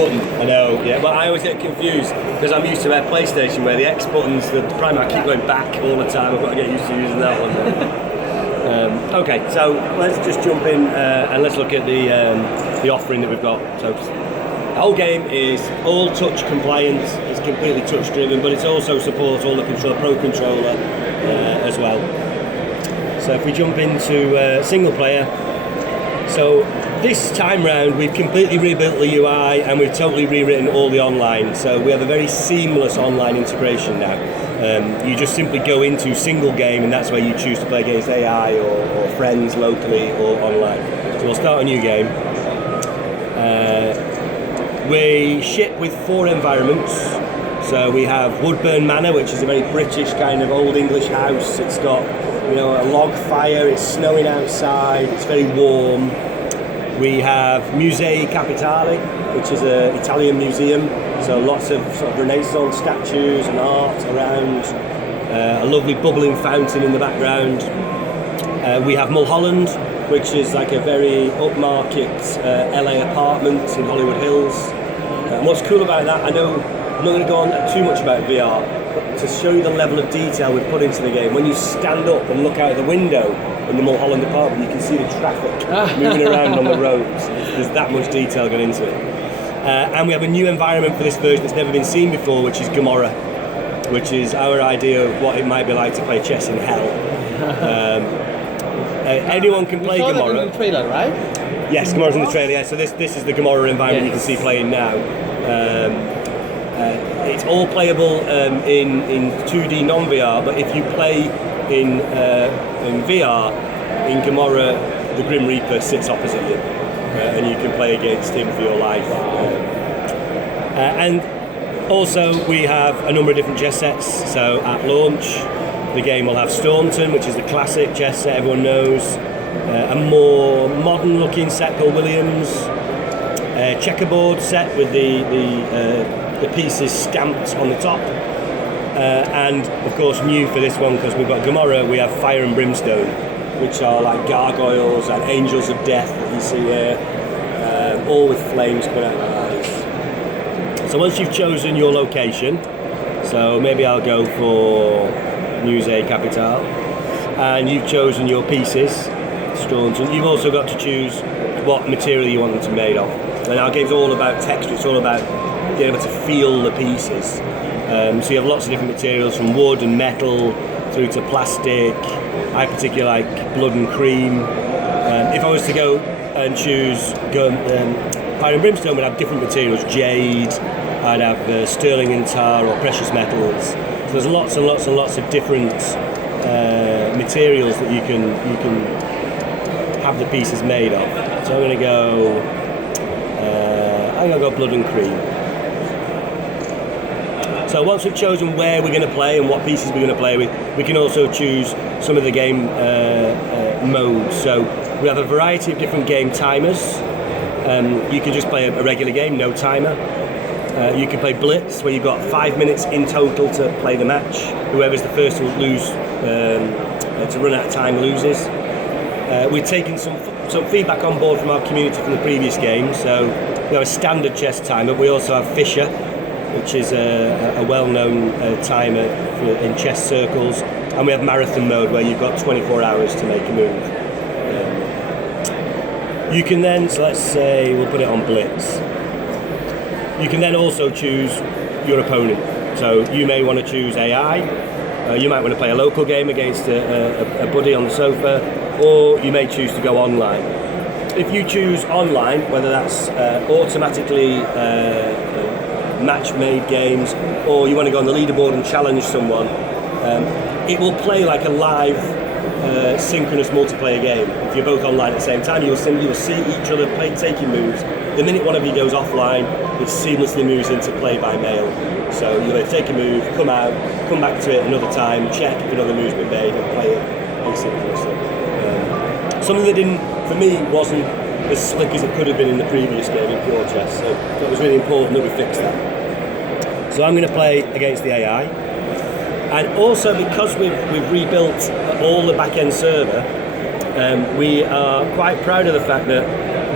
button. I know, yeah. But I always get confused because I'm used to my PlayStation where the X buttons, the prime, I keep going back all the time. I've got to get used to using that one. Okay, so let's just jump in and let's look at the offering that we've got. So the whole game is all touch compliant. It's completely touch driven, but it also supports all the Pro controller as well. So if we jump into single player, so this time round we've completely rebuilt the UI and we've totally rewritten all the online. So we have a very seamless online integration now. You just simply go into single game and that's where you choose to play against AI or friends locally or online. So we'll start a new game. We ship with 4 environments. So we have Woodburn Manor, which is a very British kind of old English house. It's got, you know, a log fire, it's snowing outside, it's very warm. We have Musei Capitale, which is an Italian museum, so lots of sort of Renaissance statues and art around, a lovely bubbling fountain in the background. We have Mulholland, which is like a very upmarket LA apartment in Hollywood Hills. And what's cool about that, I know I'm not going to go on too much about VR, but to show you the level of detail we've put into the game, when you stand up and look out the window in the Mulholland apartment, you can see the traffic moving around on the roads. There's that much detail going into it. And we have a new environment for this version that's never been seen before, which is Gomorrah, which is our idea of what it might be like to play chess in hell. Anyone can play Gomorrah. That in the trailer, right? Yes, Gomorrah's in the trailer, yeah. So this is the Gomorrah environment you can see playing now. It's all playable in 2D non-VR, but if you play in VR, in Gomorrah, the Grim Reaper sits opposite you, and you can play against him for your life. And also we have a number of different chess sets. So at launch, the game will have Staunton, which is the classic chess set everyone knows, a more modern-looking set called Williams, a checkerboard set with the pieces stamped on the top. And of course new for this one, because we've got Gomorrah, we have Fire and Brimstone, which are like gargoyles and angels of death that you see here, all with flames coming out of their eyes. So once you've chosen your location, so maybe I'll go for Musei Capitale, and you've chosen your pieces, Staunton, you've also got to choose what material you want them to be made of. And our game's all about texture, it's all about being able to feel the pieces. So you have lots of different materials from wood and metal through to plastic. I particularly like blood and cream. If I was to go and choose Fire and Brimstone, would have different materials, jade, I'd have sterling and tar or precious metals. So there's lots and lots and lots of different materials that you can have the pieces made of. So I'm going to go blood and cream. So once we've chosen where we're going to play and what pieces we're going to play with, we can also choose some of the game modes. So we have a variety of different game timers. You can just play a regular game, no timer. You can play Blitz, where you've got 5 minutes in total to play the match. Whoever's the first to lose, to run out of time loses. We've taken some feedback on board from our community from the previous game. So we have a standard chess timer. We also have Fisher, which is a well-known timer in chess circles, and we have marathon mode where you've got 24 hours to make a move. You can then, so let's say we'll put it on Blitz. You can then also choose your opponent. So you may want to choose AI, you might want to play a local game against a buddy on the sofa, or you may choose to go online. If you choose online, whether that's automatically match-made games, or you want to go on the leaderboard and challenge someone, it will play like a live synchronous multiplayer game. If you're both online at the same time, you will see each other taking moves. The minute one of you goes offline, it seamlessly moves into play by mail. So you'll take a move, come out, come back to it another time, check if another move's been made, and play it asynchronously. Something that for me wasn't as slick as it could have been in the previous game in Pure Chess, so it was really important that we fixed that. So I'm going to play against the AI, and also because we've rebuilt all the back-end server, we are quite proud of the fact that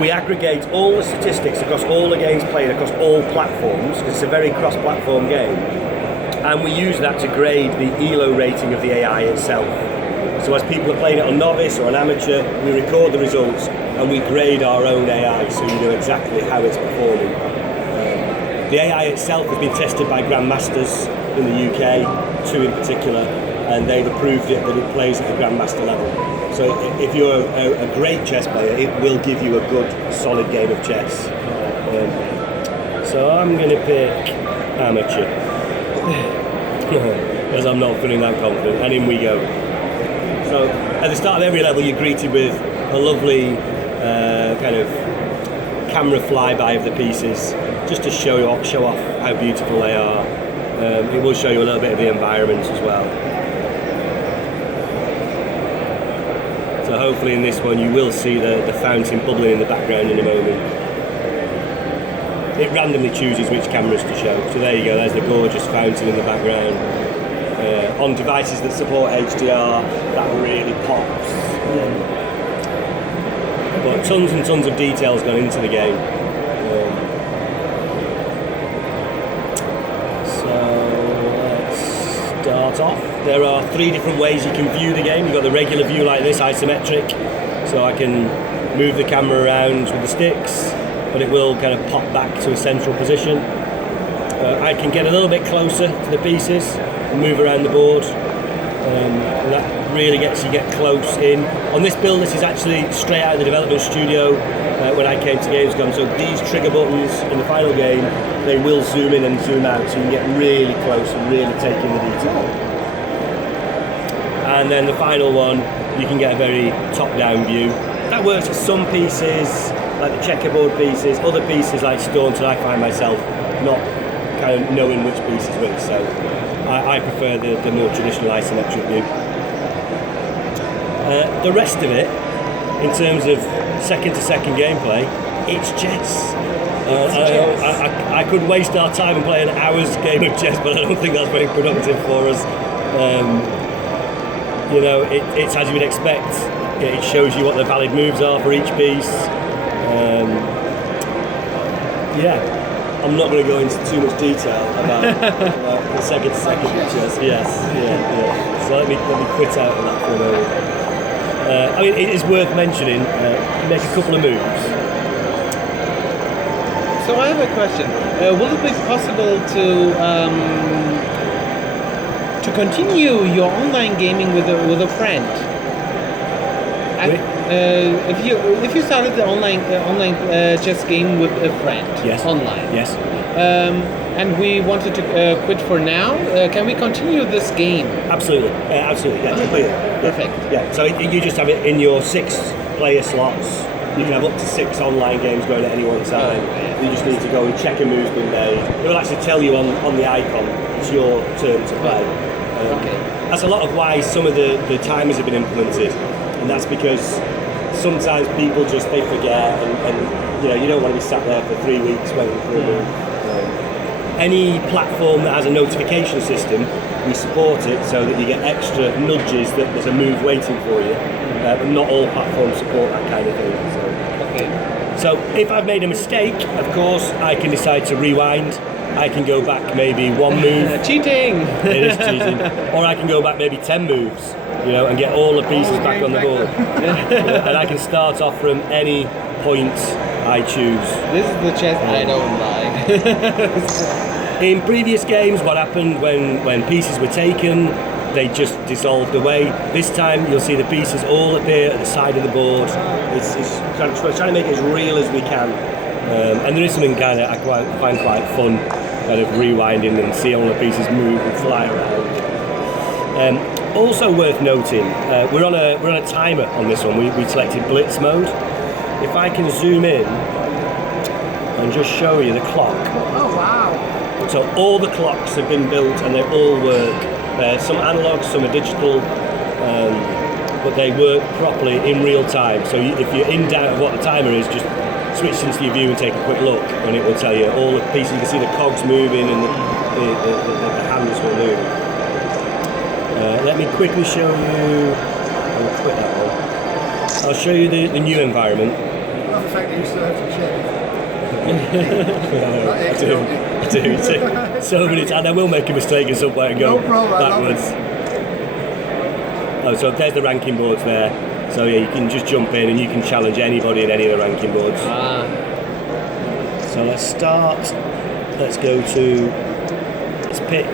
we aggregate all the statistics across all the games played across all platforms, because it's a very cross-platform game, and we use that to grade the ELO rating of the AI itself. So as people are playing it on novice or on amateur, we record the results and we grade our own AI, so you know exactly how it's performing. The AI itself has been tested by Grandmasters in the UK, 2 in particular, and they've approved it that it plays at the Grandmaster level. So if you're a great chess player, it will give you a good, solid game of chess. So I'm going to pick amateur, because I'm not feeling that confident, and in we go. So at the start of every level, you're greeted with a lovely kind of camera flyby of the pieces, just to show off how beautiful they are. It will show you a little bit of the environment as well. So hopefully in this one you will see the fountain bubbling in the background in a moment. It randomly chooses which cameras to show. So there you go, there's the gorgeous fountain in the background. On devices that support HDR, that really pops. But tons and tons of details gone into the game. Start off. There are 3 different ways you can view the game. You've got the regular view like this, isometric, so I can move the camera around with the sticks, but it will kind of pop back to a central position. I can get a little bit closer to the pieces and move around the board, and that really gets you get close in. On this build, this is actually straight out of the development studio when I came to Gamescom, so these trigger buttons in the final game, they will zoom in and zoom out, so you can get really close and really take in the detail. And then the final one, you can get a very top-down view. That works for some pieces, like the checkerboard pieces. Other pieces like Staunton, I find myself not kind of knowing which piece is which, so I prefer the more traditional isometric view. The rest of it, in terms of second-to-second gameplay, it's chess. I could waste our time and play an hour's game of chess, but I don't think that's very productive for us. It's as you would expect. It shows you what the valid moves are for each piece. I'm not going to go into too much detail about the second-to-second chess. Yes. So let me quit out on that for a moment. It is worth mentioning, make a couple of moves. So I have a question. Will it be possible to continue your online gaming with a friend? If you started the online chess game with a friend, yes, online, yes, and we wanted to quit for now, can we continue this game? Absolutely, yeah, completely. Perfect. Yeah, so you just have it in your 6 player slots. You can have up to 6 online games going at any one time. You just need to go and check a move's been made. It will actually tell you on the icon it's your turn to play. That's a lot of why some of the timers have been implemented, and that's because sometimes people they forget, and you don't want to be sat there for 3 weeks waiting for a move. Any platform that has a notification system, we support it so that you get extra nudges that there's a move waiting for you. But not all platforms support that kind of thing. So if I've made a mistake, of course, I can decide to rewind. I can go back maybe 1 move. Cheating! It is cheating. Or I can go back maybe 10 moves, and get all the pieces back on the board. And I can start off from any point I choose. This is the chess I don't like. In previous games, what happened when pieces were taken, they just dissolved away. This time, you'll see the pieces all appear at the side of the board. It's trying to make it as real as we can. And there is something kind of I find quite fun, kind of rewinding and see all the pieces move and fly around. Also worth noting, we're on a timer on this one. We selected Blitz mode. If I can zoom in and just show you the clock. Oh wow! So all the clocks have been built and they all work. Some analog, some are digital, but they work properly in real time. So if you're in doubt of what the timer is, just switch into your view and take a quick look, and it will tell you all the pieces. You can see the cogs moving and the hands will move. Let me quickly show you. I'll quit that one. I'll show you the new environment. the fact that you still have to check. I do. So many times. I will make a mistake at some point and go No problem, backwards. Oh, so there's the ranking boards there. So yeah, you can just jump in and you can challenge anybody in any of the ranking boards. So let's start. Let's pick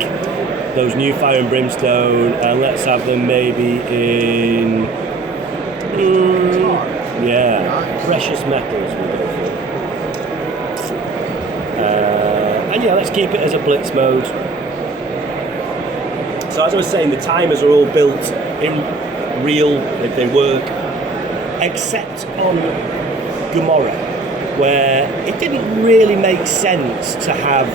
those new Fire and Brimstone and let's have them maybe in precious metals we'll go for. And yeah, let's keep it as a Blitz mode. So as I was saying, the timers are all built in real, they work, except on Gomorrah, where it didn't really make sense to have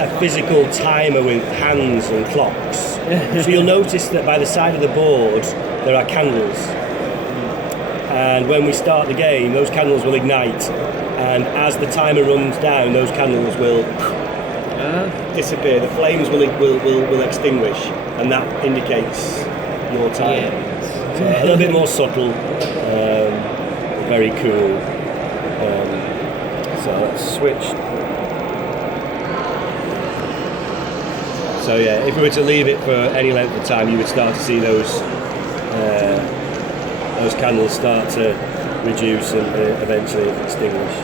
a physical timer with hands and clocks. So you'll notice that by the side of the board there are candles, and when we start the game those candles will ignite, and as the timer runs down those candles will disappear, the flames will extinguish, and that indicates your time. So a little bit more subtle, very cool. So let's switch. So yeah, if we were to leave it for any length of time, you would start to see those candles start to reduce and eventually extinguish.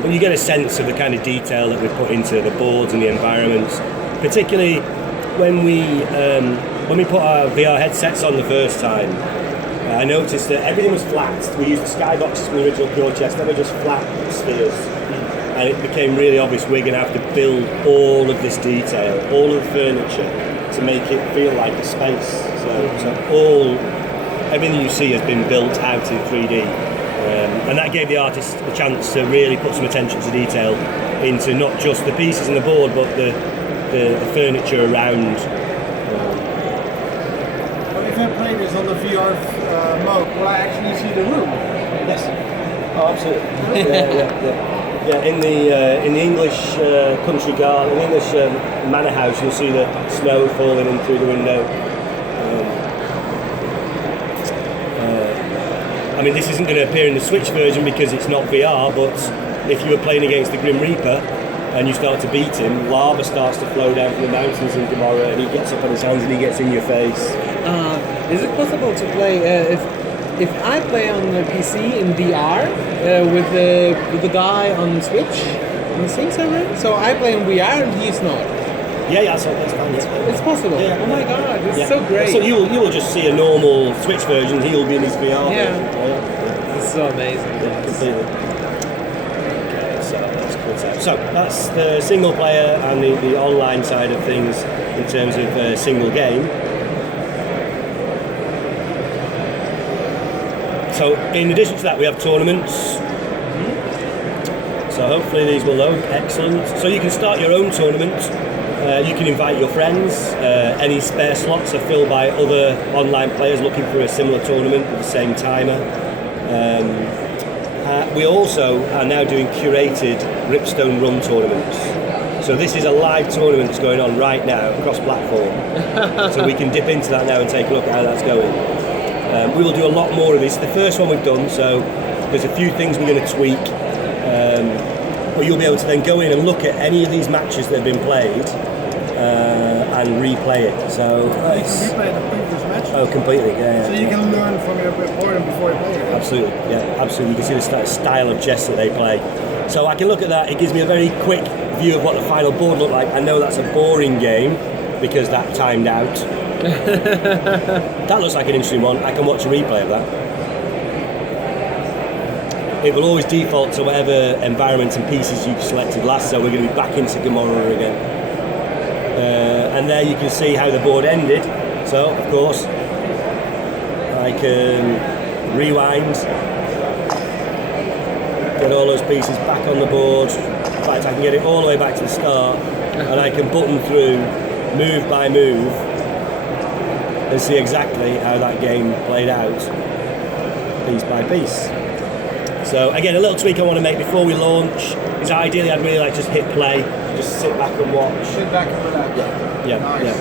But you get a sense of the kind of detail that we put into the boards and the environments, particularly when we put our VR headsets on the first time. I noticed that everything was flat. We used the skyboxes from the original Pure Chest, they were just flat spheres. And it became really obvious we're going to have to build all of this detail, all of the furniture, to make it feel like a space. So everything you see has been built out in 3D. And that gave the artist a chance to really put some attention to detail into not just the pieces in the board, but the furniture around. But if I play this on the VR mode, will I actually see the room? Yes. Oh, absolutely. Yeah. In the English country garden, in the English manor house, you'll see the snow falling in through the window. I mean, this isn't going to appear in the Switch version because it's not VR, but if you were playing against the Grim Reaper and you start to beat him, lava starts to flow down from the mountains in Gomorrah and he gets up on his hands and he gets in your face. Is it possible to play, if I play on the PC in VR with the guy on Switch, on the same server, so I play in VR and he's not? Yeah, that's fine. It's possible. Yeah. Oh my god, it's so great. So you will just see a normal Switch version. He'll be in his VR version. It's so amazing. Yeah, completely. Okay, so let's quit out. So that's the single player and the online side of things in terms of single game. So in addition to that, we have tournaments. So hopefully these will load. Excellent. So you can start your own tournament. You can invite your friends. Any spare slots are filled by other online players looking for a similar tournament with the same timer. We also are now doing curated Ripstone run tournaments. So this is a live tournament that's going on right now across platform. So we can dip into that now and take a look at how that's going. We will do a lot more of this. The first one we've done, so there's a few things we're going to tweak. But you'll be able to then go in and look at any of these matches that have been played and replay it. So you can replay the previous match. Oh, completely. Yeah. So you can learn from your board before you play it. Absolutely. Yeah, absolutely. You can see the style of chess that they play. So I can look at that. It gives me a very quick view of what the final board looked like. I know that's a boring game because that timed out. That looks like an interesting one. I can watch a replay of that. It will always default to whatever environment and pieces you've selected last, so we're going to be back into Gomorrah again. And there you can see how the board ended. So, of course, I can rewind, get all those pieces back on the board. In fact, I can get it all the way back to the start, and I can button through move by move and see exactly how that game played out, piece by piece. So again, a little tweak I want to make before we launch is ideally I'd really like to just hit play, just sit back and watch. Sit back and relax. Yeah. Nice.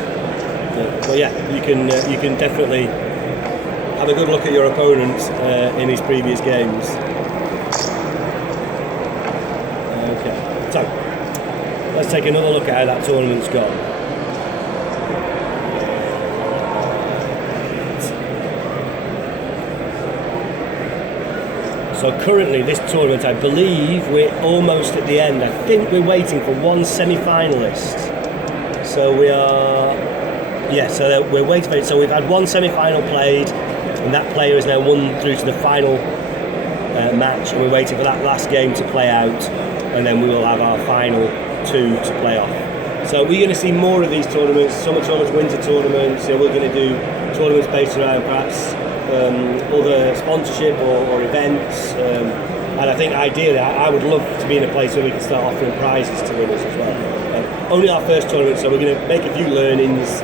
But yeah, you can definitely have a good look at your opponents in his previous games. Okay, so let's take another look at how that tournament's gone. So currently this tournament, I believe we're almost at the end. I think we're waiting for one semi-finalist. So we are, so we're waiting for it. So we've had one semi-final played, and that player has now won through to the final match, and we're waiting for that last game to play out, and then we will have our final two to play off. So we're going to see more of these tournaments, summer tournaments, winter tournaments. We're going to do tournaments based around perhaps other sponsorship or events, and I think ideally I would love to be in a place where we can start offering prizes to winners as well. Only our first tournament, so we're going to make a few learnings,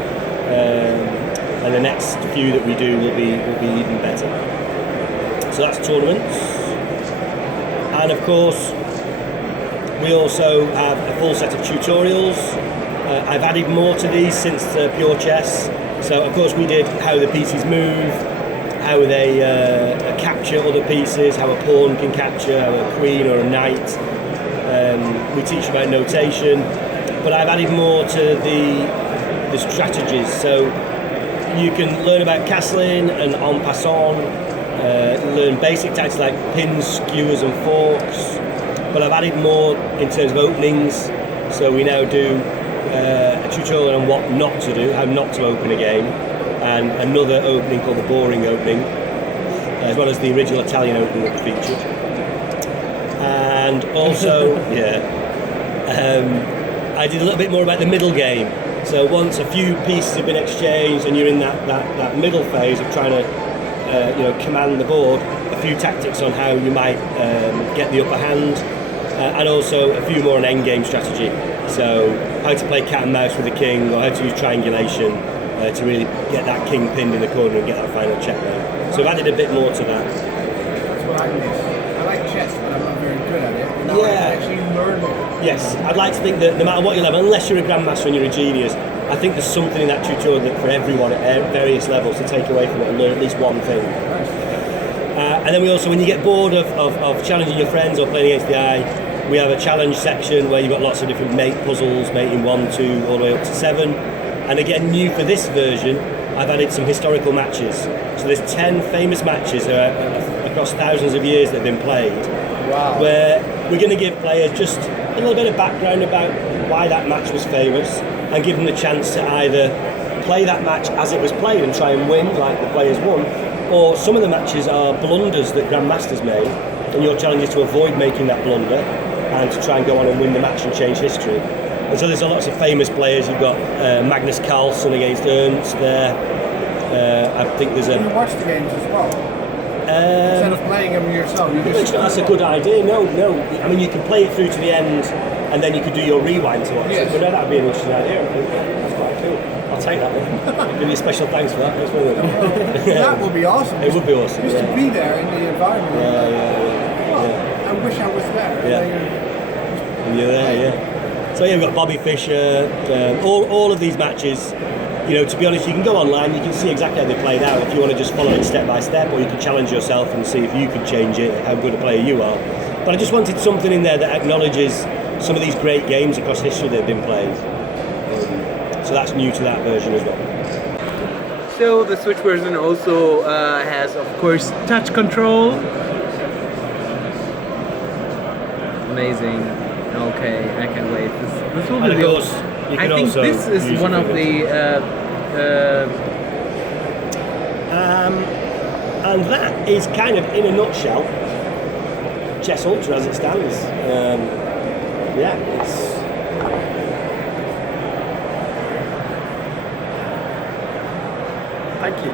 and the next few that we do will be even better. So that's tournaments, and of course we also have a full set of tutorials. I've added more to these since Pure Chess. So of course we did how the pieces move, how they capture other pieces, how a pawn can capture, how a queen or a knight. We teach about notation, but I've added more to the strategies. So you can learn about castling and en passant, learn basic tactics like pins, skewers and forks, but I've added more in terms of openings. So we now do a tutorial on what not to do, how not to open a game, and another opening called the boring opening, as well as the original Italian opening that we featured. And also, I did a little bit more about the middle game. So once a few pieces have been exchanged and you're in that middle phase of trying to command the board, a few tactics on how you might get the upper hand, and also a few more on endgame strategy. So how to play cat and mouse with the king, or how to use triangulation to really get that king pinned in the corner and get that final checkmate. So I've added a bit more to that. That's what I miss. I like chess, but I'm not very good at it. And now I can actually learn it. Yes, I'd like to think that no matter what your level, unless you're a grandmaster and you're a genius, I think there's something in that tutorial that for everyone at various levels to take away from it and learn at least one thing. And then we also, when you get bored of challenging your friends or playing against the AI, we have a challenge section where you've got lots of different mate puzzles, mating 1, 2, all the way up to 7. And again, new for this version, I've added some historical matches. So there's 10 famous matches across thousands of years that have been played. Wow. Where we're going to give players just a little bit of background about why that match was famous, and give them the chance to either play that match as it was played and try and win like the players won, or some of the matches are blunders that grandmasters made, and your challenge is to avoid making that blunder and to try and go on and win the match and change history. And so there's lots of famous players. You've got Magnus Carlsen against Ernst there. I think there's You watch the games as well. Instead of playing them yourself, you just... That's a good idea. No. I mean, you can play it through to the end, and then you could do your rewind to watch it. But no, that'd be an interesting idea. I think that's quite cool. I'll take that one. Give you a special thanks for that. That's really That would be awesome. It would be awesome. Just to be there in the environment. Yeah. I wish I was there. Yeah. You're there, yeah. So yeah, we've got Bobby Fischer, all of these matches. You know, to be honest, you can go online, you can see exactly how they played out if you want to just follow it step by step, or you can challenge yourself and see if you could change it, how good a player you are. But I just wanted something in there that acknowledges some of these great games across history that have been played. So that's new to that version as well. So the Switch version also has, of course, touch control. Amazing. Okay, I can wait. This will be And of course, you can I think also this is use one it of for the. And that is kind of, in a nutshell, Chess Ultra as it stands. It's... Thank you.